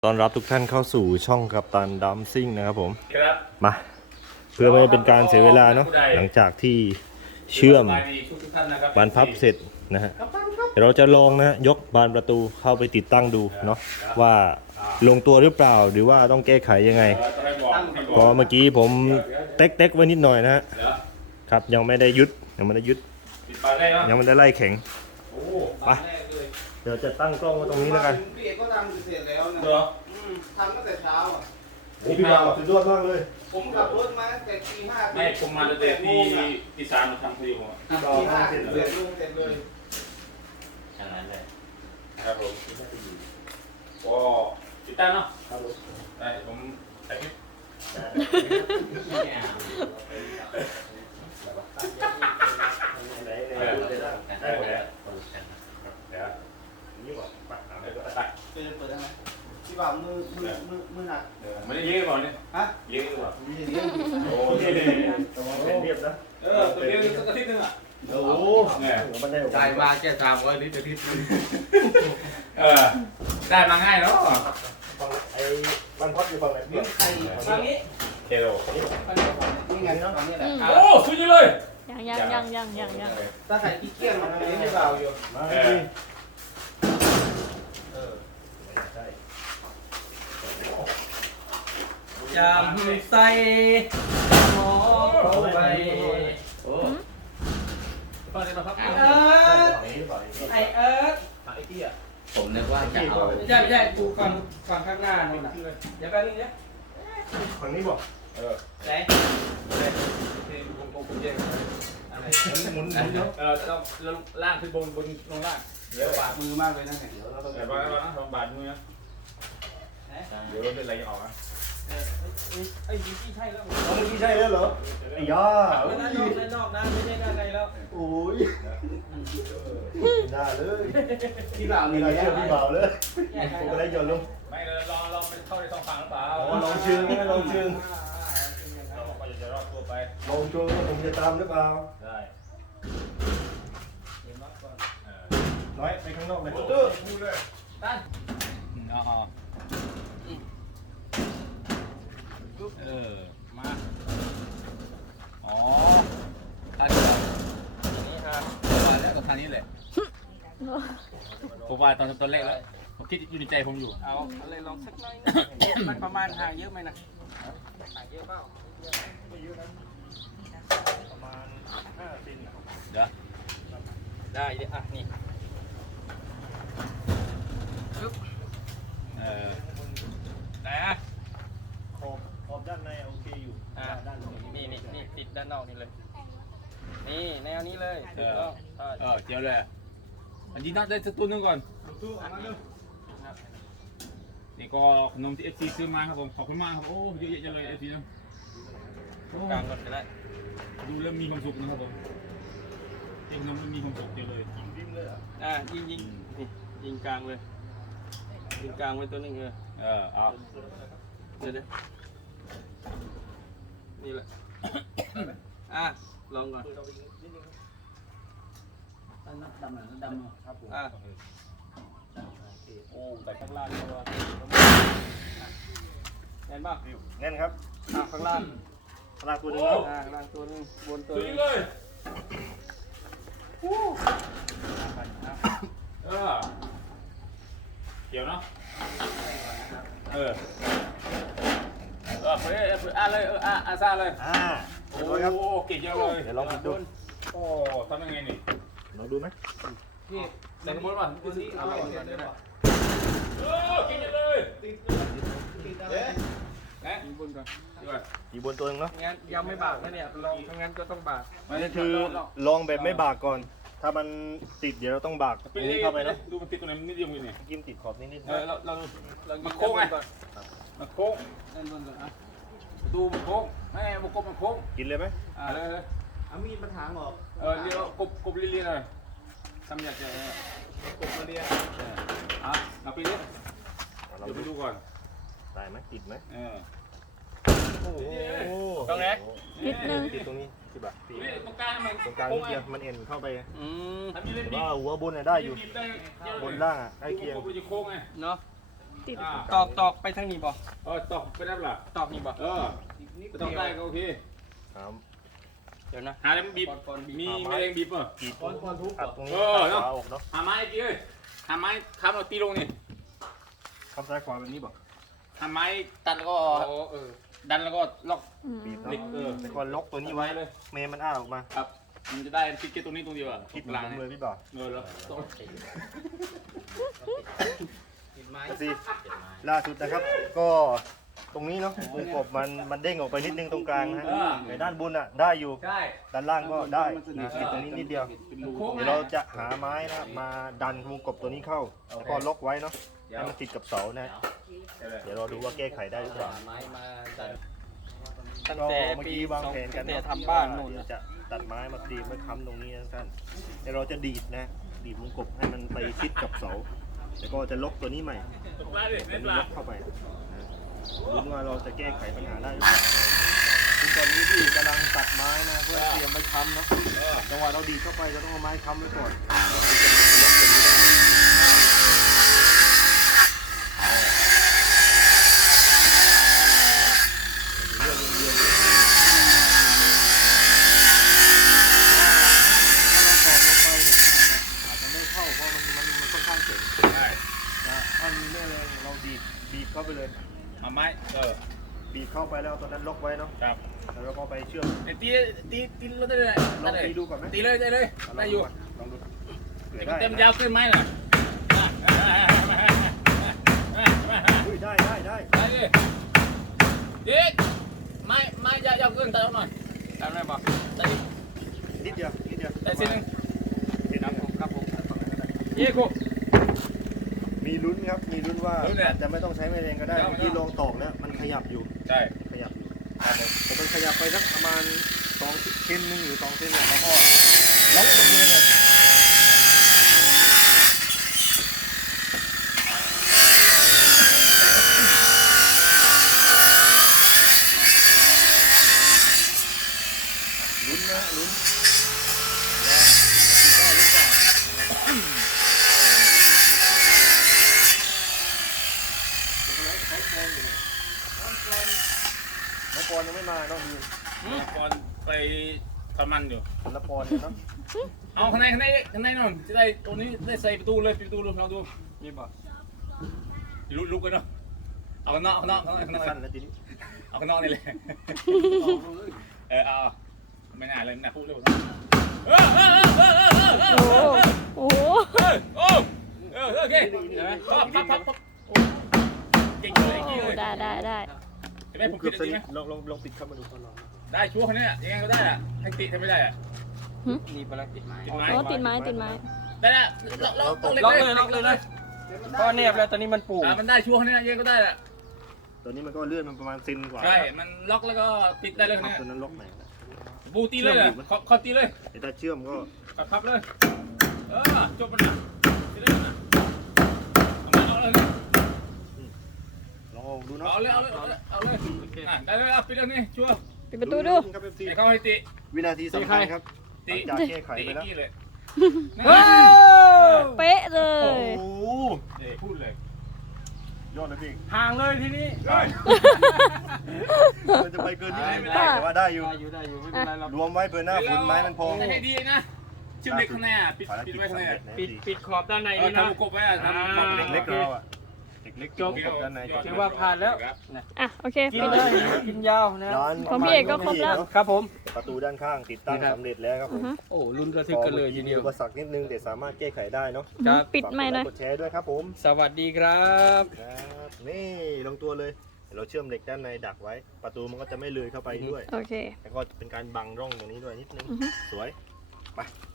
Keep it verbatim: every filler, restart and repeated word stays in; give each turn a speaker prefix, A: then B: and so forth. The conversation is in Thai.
A: ต้อนรับทุกท่านเข้าสู่ช่องกัปตันดัมซิ่งนะครับผม
B: ครับ
A: มาเพื่อไม่ให้เป็นการเสียเวลาเนาะหลังจากที่เชื่อมบานพับเสร็จนะฮะเดี๋ยวเราจะลองนะฮะยกบานประตูเข้าไปติดตั้งดูเนาะว่าลงตัวหรือเปล่าหรือว่าต้องแก้ไขยังไงเพราะเมื่อกี้ผมเต็กเต็กไว้นิดหน่อยนะฮะครับยังไม่ได้ยึดยังไม่ได้ยึดยังไม่ได้ไล่แข็งไปเดี๋ยวจะตั้งกล้องไว้ตรงนี้แล้วกัน
C: พี่เอกก็ทำเสร็จแล้วนะ
B: เหรอ
C: อืมทำตั้งแต่เช้าอ่ะ
A: โอ้พี่ดาวสุดยอดมากเลย
C: ผมขับรถมาตั้งแต่ตีห้า
B: ไม่ผมมาตั้งแต่ที่ที่สามมาทำคดีผม
C: ตีห้าเสร็จเลยลงเสร็จเลย
D: ฉะนั้นเลย
B: ครับผมก็ติดตั้งเนาะครับผมได้ผมถ่ายคลิปได้หมดแล้วเดี๋ยวนี่ก่อนปัดเดี๋ยวตัด
C: เปิดเปิดได้ไหมพี่บ่าวมือมือมือมือหนัก
B: ไม่ได้เยอะก่อนเนี่ย
C: ฮะ
B: เยอะก่อน
C: มีเรื่อง
B: โอ้ย
A: เป็นเรียบนะ
B: เออตัวเดียวสักอาทิตย์นึงอ่ะ
A: โอ้โห
B: เนี่ย
A: มันได้
D: ได้มาแค่สามร้อยลิตรอาทิตย์
B: เออได้มาง่ายเนาะ
A: ฟังไอ้บันพัดอยู่ฝั่งไหน
C: เรื่องใครฟังนี้
B: เคโล
C: นี่ไงเนาะฟังนี้แหละ
B: โอ้สุดยอดเลย
E: ยังยังยังยังยังยัง
C: ถ้าใครขี้เกียจมันเลี้ยงพี่บ่าวอยู่
A: มาดิ
C: เออ
A: ใช่
D: จำใส่หมอเข้าไปโอ้
B: ฟังได้ป่ะครับ
C: เอิร์ธไอเอิร์ธ
B: ไอ้ที่อ่ะ
D: ผมนึกว่าจะเอา
C: ไม่ใช่ไม่ใช่กูฟังฟังข้างหน้านู่นน่ะเดี๋ยวแป๊บนึงเนี่ย
A: ฝั่งนี้บอก
B: เออ
C: ไหน
B: ที่ผมผมผมแยกอะไร
A: หมุนหมุนเนาะ
B: เออเราเราล่างขึ้นบนบนลงล่าง
C: เดี๋ยวบาดมือมากเลยนะเนี่ย
B: แต่ว่าเราต้องบาดมือนะเดี๋ยวเราเป็นอะไรออกนะ
C: ไอ้ยี่ใช่แล้ว
A: เอาเมื่อกี้ใช่แล้วเหรอไอ้ย่า
C: ไม่ได้นอกได้นอกนะไม่ใช่ด้านในแล้ว
A: โอ้ยน่าเลย
C: พี่บ่าว
A: มี
C: มี
A: อะไร
C: อะไร
A: เชื่อพี่บ่าวเลยผมก็ได้หย่อนลง
B: ไม่เราลองลองไปเข้าในท้องฝั่งหรือเปล่า
A: อ๋อลองเชิงนะลองเชิง
B: เราก็จะรอดตัวไป
A: ลองเชิงว่าผมจะตามหรือเปล่า
B: ได้
A: น้อยไปข้างนอกเลย
B: ตื้อพูดเลยตั้งอ๋อเออมาอ๋อทางนี้นี่ครับมาแล้วก็ทางนี้แหละผมว่าตอนตอนแรกแล้วผมคิดอยู่ในใจผมอยู่
C: เอาอะไรลองสักหน่อยมันประมาณห่างเยอะไหมนะห่างเยอะเปล่า
A: ประมาณห้าเซน
B: เดี๋ยว
C: ได้เดี๋ยวอ่ะนี่
B: เออ
C: ไหนอ่ะ
A: ขอบขอบด้านในโอเคอยู่
C: อ่า
A: ด้านนอก
C: นี่นี่นี่ติดด้านนอกนี่เลยนี่แนวนี้เลย
B: เอ
C: ถูก
B: อ
C: ต้องใช่
B: เออเจียวเลยอันนี้น่าได้สักตัวหนึงก่อน
C: ตู้เอามาดู
B: นี่ก็ขนมที่เอฟซีซื้อมาครับผมขอบคุณมากครับโอ้เยอะแยะจังเลยเอฟซีนะโอ้
C: กลางก่อนก็ได้
B: ดูแล้วมีความสุขนะครับผมเด็กขนมมันมีความสุขเยอะเลย
A: ดิ้มเลยอ่ะ
C: อ่ายิงยิงนี่ยิงกลางเลยยิงกลางไว้ตัวหนึงเออ
B: เออเอา
C: เดี๋ยวเดี๋ยวนี่แหละอ่ะลองก่อน
D: ดำหน่อยดำหน่อยครับผม
C: อ่ะ
B: โอ้แต่ข้างล่างนี่ว่า
C: เห็นป่ะ
A: แน่นครับ
C: อ่ะข้างล่าง
A: ขนาดตัวนึงแล้ว
C: อ่าข้างล่างตัวหนึงบนตัว
B: สุ
C: ห
B: ด
C: นึง
B: เลยเออเกี่ยวเนาะเออเออเพื่อเพื่ออ่ะเลยเอออ่ะอ่ะซาเลย
A: อ่าเรียบร้อยครับ
B: โอ้เก่งเยอะเลย
A: เดี๋ยวลองผิดดู
B: โอ้ทำยังไงนี่
A: ลองดูไหม
C: พี่
B: ใส่กระบอกป่ะ
C: ตัวนี้เอาไว้เสร็จได้ป่ะ
B: เออเก่งเยอะเลย
C: เอ๊ะ
B: นะ
C: ยิงบนก่อน
B: ดีกว่า
A: อยู่บนตัวนึงเนาะ
C: งั้นยังไม่บากนะเนี่ยลองถ้างั้นก็ต้องบาก
A: อันนี้คือลองแบบไม่บากก่อน ถ้ามันติดเดี๋ยวเราต้องบากตรงนี้เข้าไปเนาะ
B: ดูมันติดตรงไหนมันนิดเดียวเองเนี่ย
A: กินติดขอบนิดๆ
B: เอ
A: นะ
B: อเราเรา
C: ลองยิ
B: มัน
C: ง
B: โค้งไง
C: ด้านบนก่อน
B: มันโค้ง
C: ด้านบนก่อนอ่ะ
B: ดูมันโค้งไม่มันกบมันโค้ง
A: กินเลยไหม
B: อ่าเลยเลย
C: เอามีดมาถางออก
B: เออเดี๋ยวกบกบเรียนๆเลยทำอยากจะ
C: กดมาเรียน
B: อ่ะเราไปดิ
A: เรา
B: เดี๋ยวไป
A: ดู
B: ดูก่อน
A: ได้ไหมติดไหม
B: เออ
A: โอ้โห
C: ตรงไหน
E: นิดนึง
A: ติดตรงนี้ที่แบบติด
B: นี่ตรงกลางมัน
A: ตรงกลางนิดเดียวมันเอ็นเข้าไป
C: อืม
B: ทำยืนเล่น
A: แต่
B: บี
A: ว่าหัวบนเนี่ยได้อยู่
B: ได้
A: บนล่างอ่ะใกล้เคียง
B: กบมันจะโค้งไง
C: เนาะ
E: ติด
B: อ่า
C: ตอกตอกไปทางนี้บ่
B: เออตอกไปได้ปะล่ะ
C: ตอกนี่บ่
B: เออก็ต้องได้ก็โอเค
A: ครับ
C: เดี๋ยวนะ
B: หาอะไรมันบีบมีแมลงบีบป่ะ
A: กีดตรงอัดตรงนี้
B: เออเนอะ
A: ขวาอกเนาะ
B: หาไม้กี่เอ้ยหาไม้ค้ำเอาตีลงนี่
A: คำซ้ายขวาแบบนี้บอก
B: หาไม้ตัดแล้วก็
C: โอ้เออ
B: ดันแล้วก็ล็อก
E: อืม
A: บีบ
B: เหล็กเออ
A: แล้วก็ล็อกตัวนี้ไว้เลยเมย์มันอ้าออกมา
B: ครับมันจะได้คิดแค่ตรงนี้ตรงเดียวอ่ะ
A: คิด
B: กลาง
A: ผม
B: เล
A: เลย ยพี่บ่าว
B: เออแล้วต้อง
D: ติดไม้
A: สิล่าสุดนะครับ ก็ตรงนี้เนาะวงกบมันมันเด้งออกไปนิดนึงตรงกลางนะฮะแต่ด้านบนอ่ะได้อยู่
B: ใช่
A: ด้านล่างก็ได้นะติดตรงนี้นิดเดียว
B: เป็นรู
A: เดี๋ยวเราจะหาไม้นะครับมาดันวงกบตัวนี้เข้า แล้วก็ล็อกไว้เนาะให้มันติดกับเสานะ เดี๋ยวเราดูว่าแก้ไขได้หรือเปล่า
D: ไม้มาดัน
C: ตั้ง
A: ก็
C: แต่
A: เมื่อ
C: ปี
A: กี้วางแผนกัน
C: ตั้งแต่
A: เนาะ
C: ทำบ้านนู่น
A: เดี๋ยว
C: นะ
A: จะตัดไม้มาตีมาค้ำตรงนี้นะท่านเดี๋ยวเราจะดีดนะ ดีดวงกบให้มันไปชิดกับเสา แล้วก็จะล็อกตัวนี้ใหม่
B: ตกปลาดิ
A: ตัว
B: เล่นป
A: นี้
B: ลา
A: ล็อกเข้าไปนะลุ้นว่าเราจะแก้ไขปัญหาได้หรือเปล่าซึ่งตอนนี้ที่กำลังตัดไม้นะเพื่อเตรียมไว้ค้ำเนาะจังหวะเราดีดเข้าไปเราต้องเอาไม้ค้ำไว้ก่อนล็อกตัวนี้ได้เรื่องเรื่องถ้าเราตอกลงไปเนี่ยอาจจะไม่เข้าเพราะมันมันมันค่อนข้างเจ๋ง
B: ใช่
A: นะถ้ามีแม่แรงเราบีบบีบเข้าไปเลย
B: เอาไม้เออ
A: บีบเข้าไปแล้วตอนนั้นล็อกไว้เนาะ
B: ครับ
A: แล้วเราก็ไปเชื่อม
B: ไอ้ตีตีตีรถได้เลย
A: ลองตีดูก่อนไหม
B: ตีเลยได้เลยได้อยู่
A: ลองดูเผื่อ
B: แต่
A: ได้
B: มันเต็มยาวขึ้นไหมล่ะ
A: อุ้ยได้ได้ได้
B: ได้ดิดิไม้ไม้ยาวๆขึ้นตัดเอาหน่อย
C: ทำได้บ่
B: ได้ดิ
A: นิดเดียวนิดเดียว
B: ได้เส้นหนึง
A: เส้น
C: ครับ
A: เดียว
C: ผมครับผม
B: เย้คุ
A: มีลุ้นครับมีลุ้นว่า
B: ลุ้นเนี่ย
A: อาจจะไม่ต้องใช้แม่แรงก็ได้
B: ไม่ต้อง
A: เมื่อกี้ลองตอกแล้วมันขยับอยู่
B: ใช่
A: ขยับอยู่แต่มันขยับไปสักประมาณสองเซนหนึ่งหรือสองเซนเนี่ยเราก็ล็อกกับมือเลยลุ้นนะลุ้นว่าจะได้หรือเปล่าน้องปอนยังไม่มาน้องยืน
B: ก่อนไปทำมันอยู่
A: น้องปอนเนี่ยเนาะ
B: เอาข้างในข้างในข้างในนอนจะได้ตรงนี้ได้ใส่ประตูเลยประตูลองดู
C: มีบ่
B: ลุกลุกกันเนาะเอาข้างนอกข้างนอกข้างนอกข้างนอก
A: สั้นแล้วทีนี้
B: เอาข้างนอกนี่เลยเออเอาไม่น่าเลยไม่น่าพูดเลยเออเออเออเออเออ
E: โอ้โห โอ้โห
B: เออโอ้เออโอเคพับพับพับพับเก่งเลยเก่งเลย
E: ได้ได้ได้
B: จะได้ผม
A: เกื
B: คิ
A: อ
B: ด
A: บส
B: ดี
A: นิ
B: ไหม
A: ทลองลองลองปิดเข้ามาดูก่อนลอง
B: ได้ชัวร์คนนี้ยังไงก็ได้อะให้ติทำไม่ได้อะ
C: นี่ไปแล้วติดไม้
B: ติดไม้
E: โอ้ติดไม้ติดไม้
B: ได้ละล็อกล็อก
C: ล็อกเลยล็อกเลยเลยก็เนียบแล้วตอนนี้มันปู
B: อ่ามันได้ชัวร์คนนี้ยังไงก็ได้แหละ
A: ตัวนี้มันก็เลื่อนมันประมาณเซนกว่า
B: ใช่มันล็อกแล้วก็ปิดได้เลยคนนี้
A: ตัวนั้นล็อกไหนนะ
B: บูตีเลยเลยขอขอตีเลย
A: แต่ถ้าเชื่อมก็
B: ขับขับเลย เออจบมันนะตีเลยนะเอามาเอาเลย
A: ลองดูเนาะ
B: เอาเลยเอาเลยเอาเลยเอาเลยอ่ะได้เลยเอาปิดเลยนี่ชัวร์
E: ปิดประตูดู
A: ครับเอฟซี
B: ให้เข้าให้ติ
A: วินาทีสำคัญครับห
B: ติ
A: ลังจากแก้ไข
B: ติ
A: ไปแล้ว
B: กี้เลย
C: เฮ้ย
E: เป๊ะเล
A: โอ้
E: ย
A: โห
B: เอ้พูดเลย
A: ยอดเลยพี่
C: ห่างเลยทีนี้
A: มันจะไปเกินที่ไหนไม่ได้แต่ว่าได้อยู่
C: ได้อยู่ได้อยู่ไม่เป็นไรหรอก
A: รวมไว้เบอร์หน้าฝนไม้มันพอ
B: ให้ดีนะชื่อเล็กข้างในอ่ะปิด
A: ภาร
B: ปิด
A: กิจ
B: ไว้ข้างใน
A: สำเร็
B: อ่ะ
A: จนะ
C: ปิดปิดขอบด้านใน
B: เออ
C: นี่นะ
B: ทำกบไว้อ่ะทำกบ
A: เด็
B: เล็
A: ก
B: ก
A: เล็กเราอะเด็กเล็ก
C: จบ
A: จบด้านในจบ
C: ถือว่าผ่านแล้วนะ
E: อ่ะ โอเค
C: กิน
E: ปิด
C: ได้กินยาวนะ
A: ร้าน
E: ของพี่เอกก็ครบแล้ว
C: ครับผม
A: ประตูด้านข้างติดตั้งสำเร็จแล้วครับผม
C: โอ้ลุ้นระทึกกันเลยทีเดียว
A: อุปสรรคนิดนึงแต่สามารถแก้ไขได้เนาะ
C: ครับ
E: ปิดไม่หน่อย
A: ฝากกดไลค์กดแชร์ด้วยครับผม
C: สวัสดีครับ
A: ครับนี่ลงตัวเลยเดี๋ยวเราเชื่อมเหล็กด้านในดักไว้ ประตูมันก็จะไม่เลยเข้าไปด้วย
E: โอเค
A: แล้วก็เป็นการบังร่องตรงนี้ด้วยนิดนึง
E: อือฮึ
A: สวย ไป